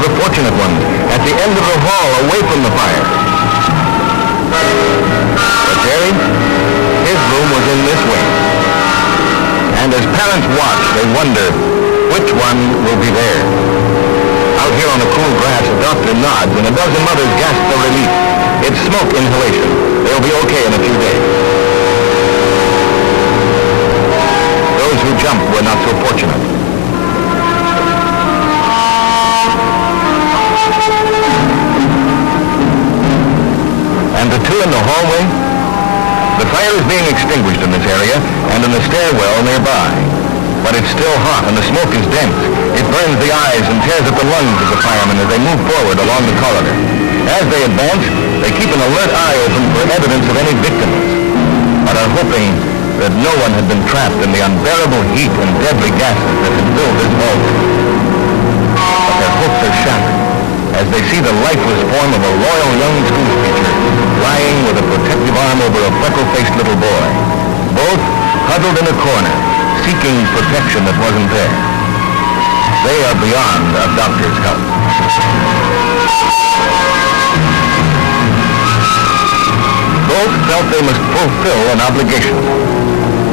of the fortunate ones, at the end of the hall, away from the fire. But Jerry, his room was in this wing. And as parents watch, they wonder, which one will be there? Out here on the cool grass, a doctor nods, and a dozen mothers gasp for relief. It's smoke inhalation. They'll be okay in a few days. Those who jumped were not so fortunate. And the two in the hallway? The fire is being extinguished in this area and in the stairwell nearby. But it's still hot and the smoke is dense. It burns the eyes and tears at the lungs of the firemen as they move forward along the corridor. As they advance, they keep an alert eye open for evidence of any victims, but are hoping that no one had been trapped in the unbearable heat and deadly gases that had filled this vault. But their hopes are shattered as they see the lifeless form of a loyal young school teacher lying with a protective arm over a freckle-faced little boy, both huddled in a corner, seeking protection that wasn't there. They are beyond a doctor's help. Both felt they must fulfill an obligation.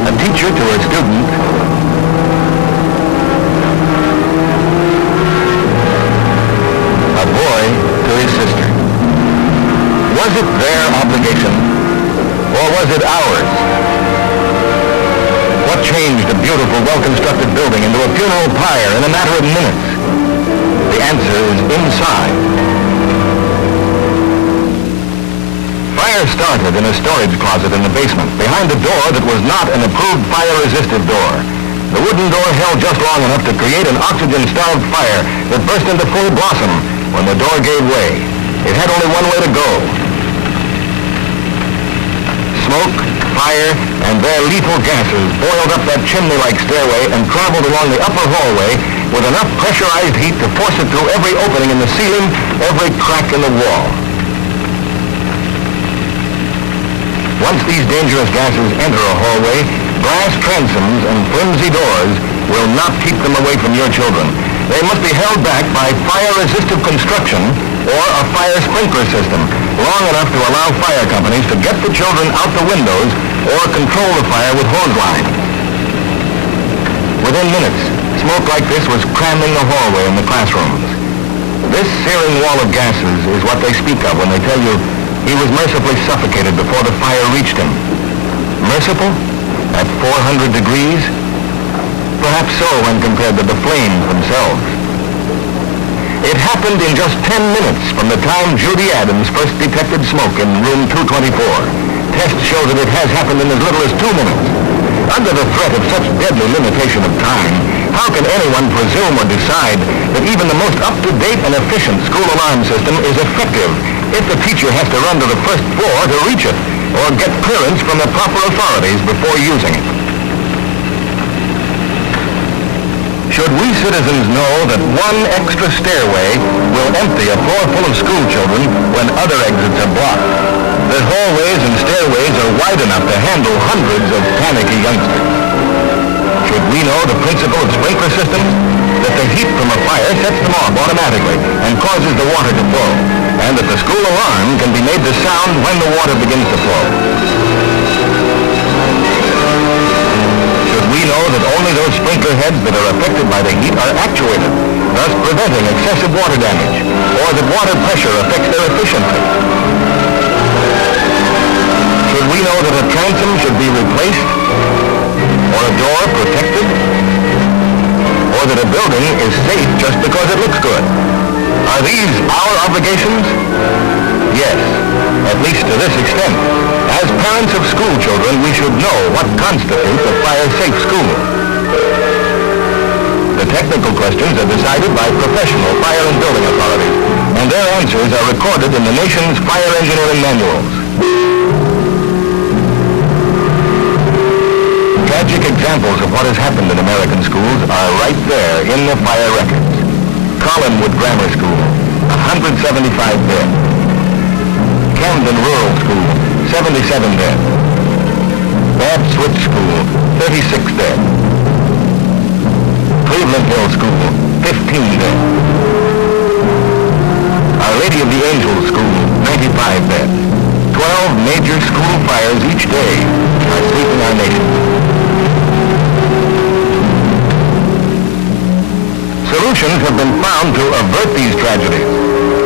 A teacher to a student, a boy to his sister. Was it their obligation, or was it ours? What changed a beautiful, well-constructed building into a funeral pyre in a matter of minutes? The answer is inside. Fire started in a storage closet in the basement, behind a door that was not an approved fire-resistive door. The wooden door held just long enough to create an oxygen-starved fire that burst into full blossom when the door gave way. It had only one way to go. Smoke, fire, and their lethal gases boiled up that chimney-like stairway and traveled along the upper hallway with enough pressurized heat to force it through every opening in the ceiling, every crack in the wall. Once these dangerous gases enter a hallway, brass transoms and flimsy doors will not keep them away from your children. They must be held back by fire-resistive construction or a fire sprinkler system, long enough to allow fire companies to get the children out the windows or control the fire with hose lines. Within minutes, smoke like this was cramming the hallway and the classrooms. This searing wall of gases is what they speak of when they tell you he was mercifully suffocated before the fire reached him. Merciful? At 400 degrees? Perhaps so when compared to the flames themselves. It happened in just 10 minutes from the time Judy Adams first detected smoke in room 224. Tests show that it has happened in as little as 2 minutes. Under the threat of such deadly limitation of time, how can anyone presume or decide that even the most up-to-date and efficient school alarm system is effective if the teacher has to run to the first floor to reach it or get clearance from the proper authorities before using it? Should we citizens know that one extra stairway will empty a floor full of school children when other exits are blocked, that hallways and stairways are wide enough to handle hundreds of panicky youngsters? Should we know the principle of sprinkler systems, that the heat from a fire sets them off automatically and causes the water to flow, and that the school alarm can be made to sound when the water begins to flow? We know that only those sprinkler heads that are affected by the heat are actuated, thus preventing excessive water damage, or that water pressure affects their efficiency. Should we know that a transom should be replaced, or a door protected, or that a building is safe just because it looks good? Are these our obligations? Yes, at least to this extent. As parents of school children, we should know what constitutes a fire-safe school. The technical questions are decided by professional fire and building authorities, and their answers are recorded in the nation's fire engineering manuals. Tragic examples of what has happened in American schools are right there in the fire records. Collinwood Grammar School, 175 dead. Camden Rural School, 77 dead. Bab Switch School, 36 dead. Cleveland Hill School, 15 dead. Lady of the Angels School, 95 beds. 12 major school fires each day are sweeping our nation. Solutions have been found to avert these tragedies.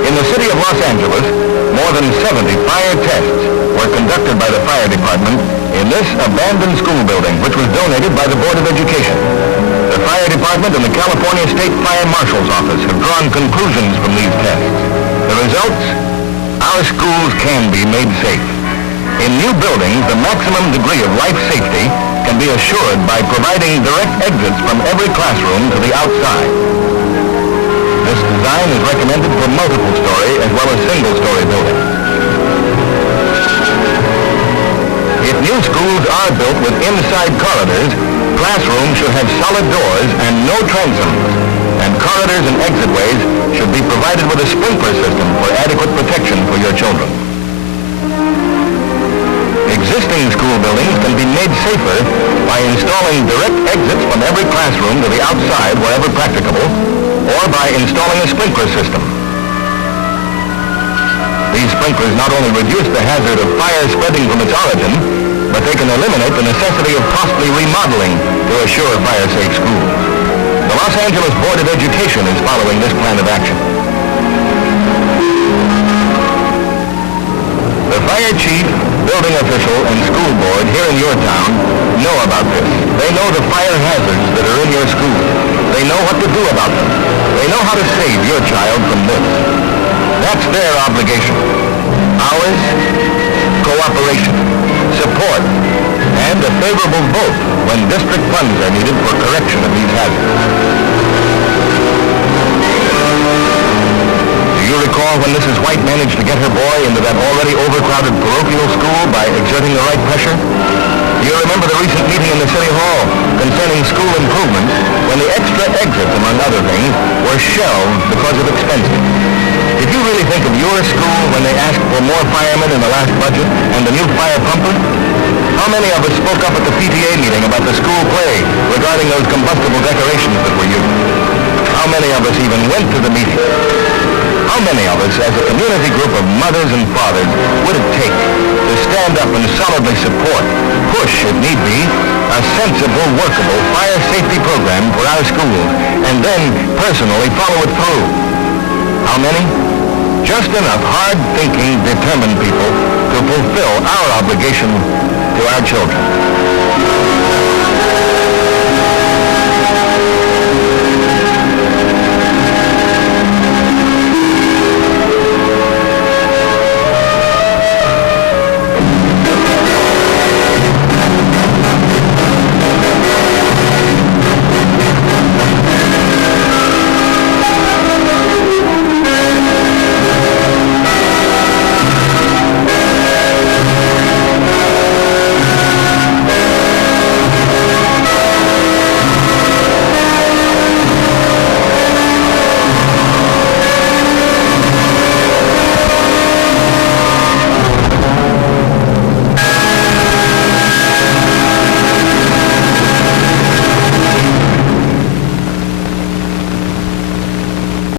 In the city of Los Angeles, more than 70 fire tests were conducted by the fire department in this abandoned school building, which was donated by the Board of Education. The fire department and the California State Fire Marshal's Office have drawn conclusions from these tests. The results? Our schools can be made safe. In new buildings, the maximum degree of life safety can be assured by providing direct exits from every classroom to the outside. This design is recommended for multiple-story as well as single-story buildings. If new schools are built with inside corridors, classrooms should have solid doors and no transoms, and corridors and exitways should be provided with a sprinkler system for adequate protection for your children. Existing school buildings can be made safer by installing direct exits from every classroom to the outside wherever practicable, or by installing a sprinkler system. These sprinklers not only reduce the hazard of fire spreading from its origin, but they can eliminate the necessity of costly remodeling to assure fire-safe schools. The Los Angeles Board of Education is following this plan of action. The fire chief, building official, and school board here in your town know about this. They know the fire hazards that are in your school. They know what to do about them. They know how to save your child from this. That's their obligation. Ours, cooperation, support, and a favorable vote when district funds are needed for correction of these hazards. Do you recall when Mrs. White managed to get her boy into that already overcrowded parochial school by exerting the right pressure? Do you remember the recent meeting in the City Hall concerning school improvements when the extra exits, among other things, were shelved because of expenses? Did you really think of your school when they asked for more firemen in the last budget and the new fire pumper? How many of us spoke up at the PTA meeting about the school play regarding those combustible decorations that were used? How many of us even went to the meeting? How many of us, as a community group of mothers and fathers, would it take to stand up and solidly support, push if need be, a sensible, workable fire safety program for our schools, and then personally follow it through? How many? Just enough hard-thinking, determined people to fulfill our obligation to our children.